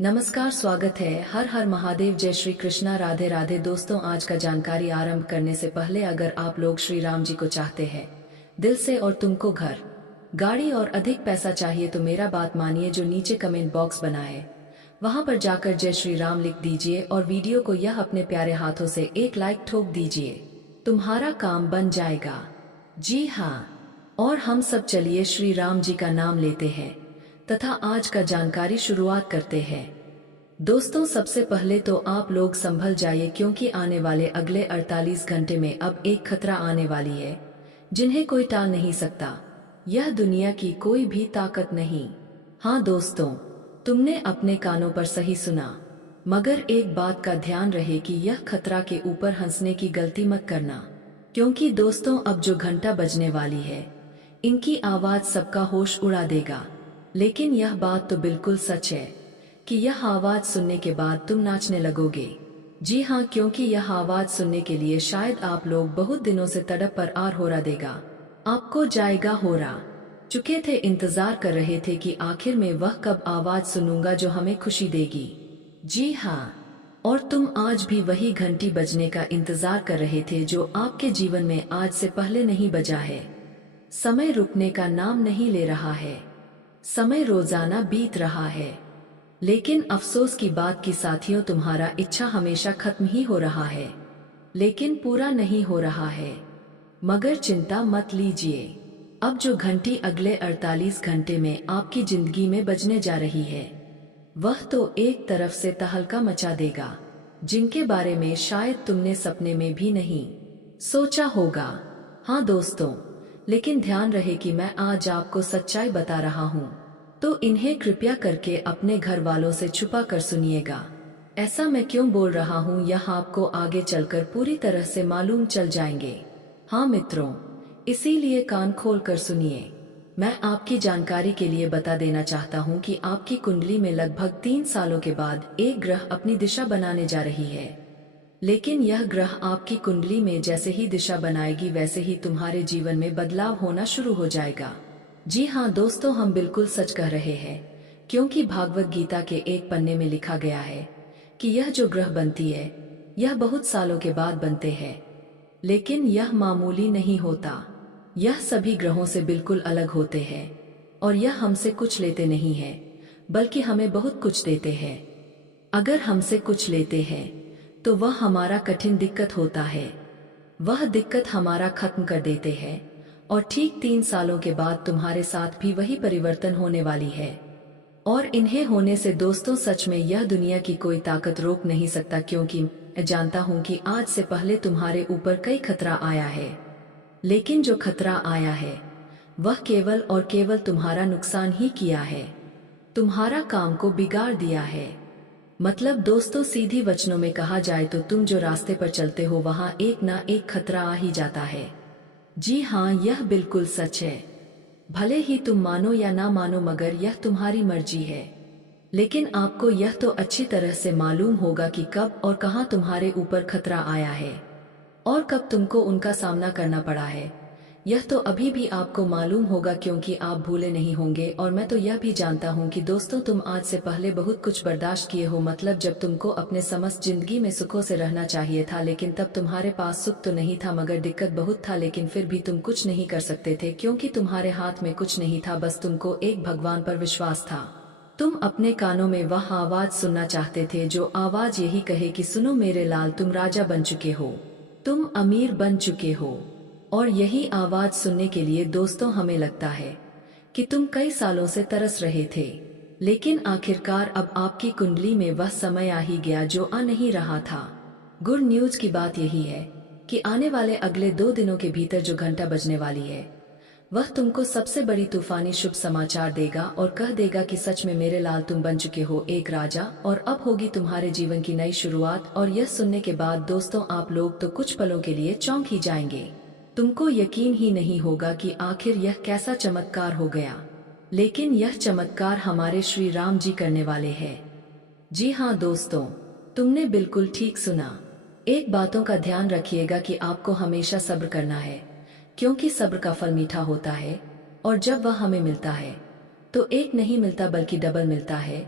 नमस्कार, स्वागत है। हर हर महादेव, जय श्री कृष्णा, राधे राधे। दोस्तों, आज का जानकारी आरंभ करने से पहले अगर आप लोग श्री राम जी को चाहते हैं दिल से और तुमको घर, गाड़ी और अधिक पैसा चाहिए तो मेरा बात मानिए। जो नीचे कमेंट बॉक्स बना है वहां पर जाकर जय श्री राम लिख दीजिए और वीडियो को यह अपने प्यारे हाथों से एक लाइक ठोक दीजिए। तुम्हारा काम बन जाएगा। जी हाँ, और हम सब चलिए श्री राम जी का नाम लेते हैं तथा आज का जानकारी शुरुआत करते हैं। दोस्तों, सबसे पहले तो आप लोग संभल जाइए क्योंकि आने वाले अगले 48 घंटे में अब एक खतरा आने वाली है जिन्हें कोई टाल नहीं सकता। यह दुनिया की कोई भी ताकत नहीं। हाँ दोस्तों, तुमने अपने कानों पर सही सुना, मगर एक बात का ध्यान रहे कि यह खतरा के ऊपर हंसने की गलती मत करना, क्योंकि दोस्तों अब जो घंटा बजने वाली है इनकी आवाज सबका होश उड़ा देगा। लेकिन यह बात तो बिल्कुल सच है कि यह आवाज सुनने के बाद तुम नाचने लगोगे। जी हाँ, क्योंकि यह आवाज सुनने के लिए शायद आप लोग बहुत दिनों से तड़प पर आर हो रहा देगा। आपको जाएगा हो रहा चुके थे, इंतजार कर रहे थे कि आखिर में वह कब आवाज सुनूंगा जो हमें खुशी देगी। जी हाँ, और तुम आज भी वही घंटी बजने का इंतजार कर रहे थे जो आपके जीवन में आज से पहले नहीं बजा है। समय रुकने का नाम नहीं ले रहा है। समय रोजाना बीत रहा है, लेकिन अफसोस की बात कि साथियों, तुम्हारा इच्छा हमेशा खत्म ही हो रहा है लेकिन पूरा नहीं हो रहा है। मगर चिंता मत लीजिए, अब जो घंटी अगले 48 घंटे में आपकी जिंदगी में बजने जा रही है वह तो एक तरफ से तहलका मचा देगा जिनके बारे में शायद तुमने सपने में भी नहीं सोचा होगा। हाँ दोस्तों, लेकिन ध्यान रहे कि मैं आज आपको सच्चाई बता रहा हूँ, तो इन्हें कृपया करके अपने घर वालों से छुपा कर सुनिएगा। ऐसा मैं क्यों बोल रहा हूँ यह आपको आगे चलकर पूरी तरह से मालूम चल जाएंगे। हाँ मित्रों, इसीलिए कान खोल कर सुनिए। मैं आपकी जानकारी के लिए बता देना चाहता हूँ कि आपकी कुंडली में लगभग 3 सालों के बाद एक ग्रह अपनी दिशा बनाने जा रही है। लेकिन यह ग्रह आपकी कुंडली में जैसे ही दिशा बनाएगी वैसे ही तुम्हारे जीवन में बदलाव होना शुरू हो जाएगा। जी हाँ दोस्तों, हम बिल्कुल सच कह रहे हैं, क्योंकि भागवत गीता के एक पन्ने में लिखा गया है कि यह जो ग्रह बनती है यह बहुत सालों के बाद बनते हैं, लेकिन यह मामूली नहीं होता। यह सभी ग्रहों से बिल्कुल अलग होते हैं और यह हमसे कुछ लेते नहीं है बल्कि हमें बहुत कुछ देते हैं। अगर हमसे कुछ लेते हैं तो वह हमारा कठिन दिक्कत होता है, वह दिक्कत हमारा खत्म कर देते हैं। और ठीक 3 सालों के बाद तुम्हारे साथ भी वही परिवर्तन होने वाली है। और इन्हें होने से दोस्तों सच में यह दुनिया की कोई ताकत रोक नहीं सकता, क्योंकि मैं जानता हूं कि आज से पहले तुम्हारे ऊपर कई खतरा आया है, लेकिन जो खतरा आया है वह केवल और केवल तुम्हारा नुकसान ही किया है, तुम्हारा काम को बिगाड़ दिया है। मतलब दोस्तों, सीधी वचनों में कहा जाए तो तुम जो रास्ते पर चलते हो वहां एक ना एक खतरा आ ही जाता है। जी हाँ, यह बिल्कुल सच है। भले ही तुम मानो या ना मानो, मगर यह तुम्हारी मर्जी है। लेकिन आपको यह तो अच्छी तरह से मालूम होगा कि कब और कहां तुम्हारे ऊपर खतरा आया है और कब तुमको उनका सामना करना पड़ा है। यह तो अभी भी आपको मालूम होगा, क्योंकि आप भूले नहीं होंगे। और मैं तो यह भी जानता हूँ कि दोस्तों, तुम आज से पहले बहुत कुछ बर्दाश्त किए हो। मतलब जब तुमको अपने समस्त जिंदगी में सुखों से रहना चाहिए था, लेकिन तब तुम्हारे पास सुख तो नहीं था मगर दिक्कत बहुत था। लेकिन फिर भी तुम कुछ नहीं कर सकते थे, क्योंकि तुम्हारे हाथ में कुछ नहीं था, बस तुमको एक भगवान पर विश्वास था। तुम अपने कानों में वह आवाज सुनना चाहते थे जो आवाज यही कहे कि सुनो मेरे लाल, तुम राजा बन चुके हो, तुम अमीर बन चुके हो। और यही आवाज सुनने के लिए दोस्तों हमें लगता है कि तुम कई सालों से तरस रहे थे, लेकिन आखिरकार अब आपकी कुंडली में वह समय आ ही गया जो आ नहीं रहा था। गुड न्यूज की बात यही है कि आने वाले अगले 2 दिनों के भीतर जो घंटा बजने वाली है वह तुमको सबसे बड़ी तूफानी शुभ समाचार देगा और कह देगा कि सच में मेरे लाल, तुम बन चुके हो एक राजा और अब होगी तुम्हारे जीवन की नई शुरुआत। और यह सुनने के बाद दोस्तों आप लोग तो कुछ पलों के लिए चौंक ही जाएंगे। तुमको यकीन ही नहीं होगा कि आखिर यह कैसा चमत्कार हो गया, लेकिन यह चमत्कार हमारे श्री राम जी करने वाले हैं। जी हाँ दोस्तों, तुमने बिल्कुल ठीक सुना। एक बातों का ध्यान रखिएगा कि आपको हमेशा सब्र करना है, क्योंकि सब्र का फल मीठा होता है और जब वह हमें मिलता है तो एक नहीं मिलता बल्कि डबल मिलता है।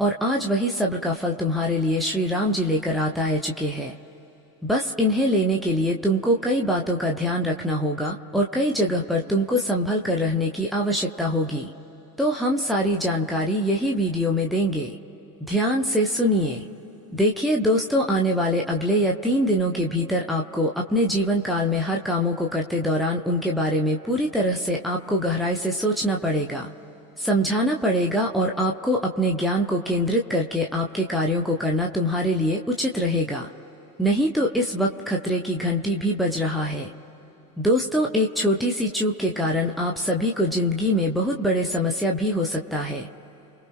और आज वही सब्र का फल तुम्हारे लिए श्री राम जी लेकर आता आ चुके हैं। बस इन्हें लेने के लिए तुमको कई बातों का ध्यान रखना होगा और कई जगह पर तुमको संभल कर रहने की आवश्यकता होगी। तो हम सारी जानकारी यही वीडियो में देंगे, ध्यान से सुनिए। देखिए दोस्तों, आने वाले अगले या 3 दिनों के भीतर आपको अपने जीवन काल में हर कामों को करते दौरान उनके बारे में पूरी तरह से आपको गहराई से सोचना पड़ेगा, समझाना पड़ेगा और आपको अपने ज्ञान को केंद्रित करके आपके कार्यों को करना तुम्हारे लिए उचित रहेगा। नहीं तो इस वक्त खतरे की घंटी भी बज रहा है। दोस्तों, एक छोटी सी चूक के कारण आप सभी को जिंदगी में बहुत बड़े समस्या भी हो सकता है।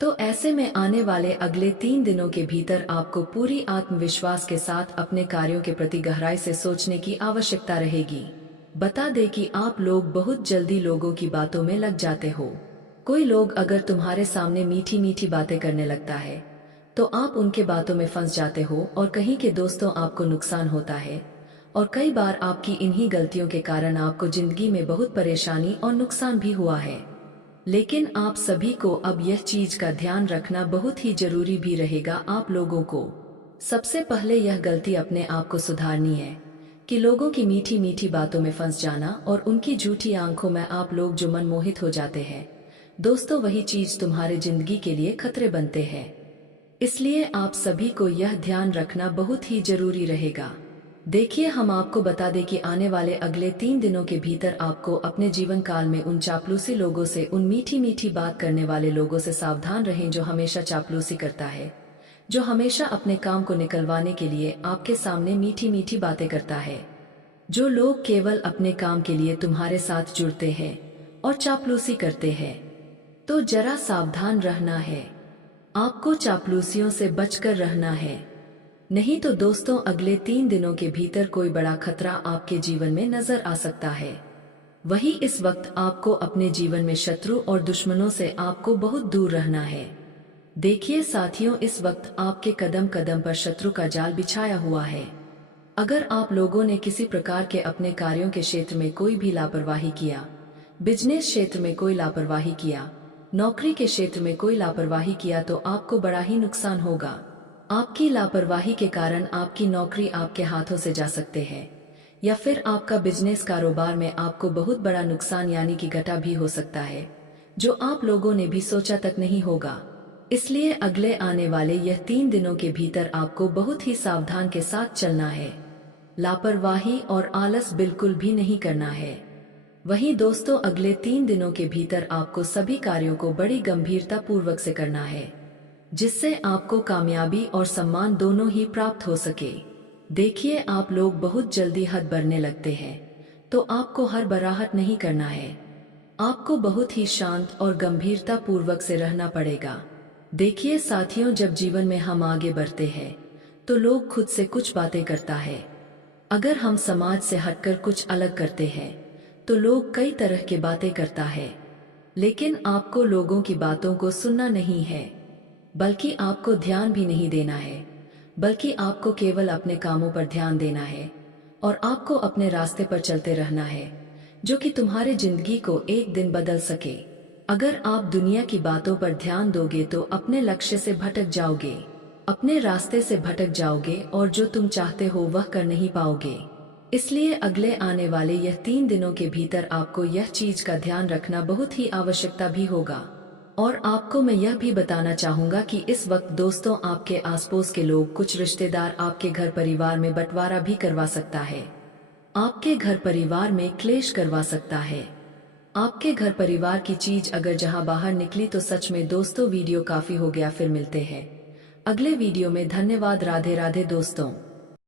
तो ऐसे में आने वाले अगले 3 दिनों के भीतर आपको पूरी आत्मविश्वास के साथ अपने कार्यों के प्रति गहराई से सोचने की आवश्यकता रहेगी। बता दें कि आप लोग बहुत जल्दी लोगों की बातों में लग जाते हो। कोई लोग अगर तुम्हारे सामने मीठी मीठी बातें करने लगता है तो आप उनके बातों में फंस जाते हो और कहीं के दोस्तों आपको नुकसान होता है। और कई बार आपकी इन्हीं गलतियों के कारण आपको जिंदगी में बहुत परेशानी और नुकसान भी हुआ है। लेकिन आप सभी को अब यह चीज का ध्यान रखना बहुत ही जरूरी भी रहेगा। आप लोगों को सबसे पहले यह गलती अपने आप को सुधारनी है कि लोगों की मीठी मीठी बातों में फंस जाना और उनकी झूठी आंखों में आप लोग जो मनमोहित हो जाते हैं दोस्तों, वही चीज तुम्हारे जिंदगी के लिए खतरे बनते हैं। इसलिए आप सभी को यह ध्यान रखना बहुत ही जरूरी रहेगा। देखिए, हम आपको बता दें कि आने वाले अगले 3 दिनों के भीतर आपको अपने जीवन काल में उन चापलूसी लोगों से, उन मीठी मीठी बात करने वाले लोगों से सावधान रहें जो हमेशा चापलूसी करता है, जो हमेशा अपने काम को निकलवाने के लिए आपके सामने मीठी मीठी बातें करता है। जो लोग केवल अपने काम के लिए तुम्हारे साथ जुड़ते हैं और चापलूसी करते हैं, तो जरा सावधान रहना है। आपको चापलूसियों से बचकर रहना है। नहीं तो दोस्तों, अगले 3 दिनों के भीतर कोई बड़ा खतरा आपके जीवन में नजर आ सकता है। वही इस वक्त आपको अपने जीवन में शत्रु और दुश्मनों से आपको बहुत दूर रहना है। देखिए साथियों, इस वक्त आपके कदम कदम पर शत्रु का जाल बिछाया हुआ है। अगर आप लोगों ने किसी प्रकार के अपने कार्यों के क्षेत्र में कोई भी लापरवाही किया, बिजनेस क्षेत्र में कोई लापरवाही किया, नौकरी के क्षेत्र में कोई लापरवाही किया, तो आपको बड़ा ही नुकसान होगा। आपकी लापरवाही के कारण आपकी नौकरी आपके हाथों से जा सकते हैं या फिर आपका बिजनेस कारोबार में आपको बहुत बड़ा नुकसान यानी कि घाटा भी हो सकता है, जो आप लोगों ने भी सोचा तक नहीं होगा। इसलिए अगले आने वाले यह 3 दिनों के भीतर आपको बहुत ही सावधान के साथ चलना है। लापरवाही और आलस बिल्कुल भी नहीं करना है। वहीं दोस्तों, अगले 3 दिनों के भीतर आपको सभी कार्यों को बड़ी गंभीरता पूर्वक से करना है, जिससे आपको कामयाबी और सम्मान दोनों ही प्राप्त हो सके। देखिए, आप लोग बहुत जल्दी हद भरने लगते हैं, तो आपको हड़बड़ाहट नहीं करना है। आपको बहुत ही शांत और गंभीरता पूर्वक से रहना पड़ेगा। देखिए साथियों, जब जीवन में हम आगे बढ़ते हैं तो लोग खुद से कुछ बातें करता है। अगर हम समाज से हटकर कुछ अलग करते हैं तो लोग कई तरह की बातें करता है। लेकिन आपको लोगों की बातों को सुनना नहीं है, बल्कि आपको ध्यान भी नहीं देना है, बल्कि आपको केवल अपने कामों पर ध्यान देना है और आपको अपने रास्ते पर चलते रहना है, जो कि तुम्हारे जिंदगी को एक दिन बदल सके। अगर आप दुनिया की बातों पर ध्यान दोगे तो अपने लक्ष्य से भटक जाओगे, अपने रास्ते से भटक जाओगे और जो तुम चाहते हो वह कर नहीं पाओगे। इसलिए अगले आने वाले यह 3 दिनों के भीतर आपको यह चीज का ध्यान रखना बहुत ही आवश्यकता भी होगा। और आपको मैं यह भी बताना चाहूंगा कि इस वक्त दोस्तों, आपके आसपास के लोग, कुछ रिश्तेदार आपके घर परिवार में बंटवारा भी करवा सकता है, आपके घर परिवार में क्लेश करवा सकता है। आपके घर परिवार की चीज अगर जहां बाहर निकली तो सच में दोस्तों वीडियो काफी हो गया। फिर मिलते हैं अगले वीडियो में। धन्यवाद। राधे राधे दोस्तों।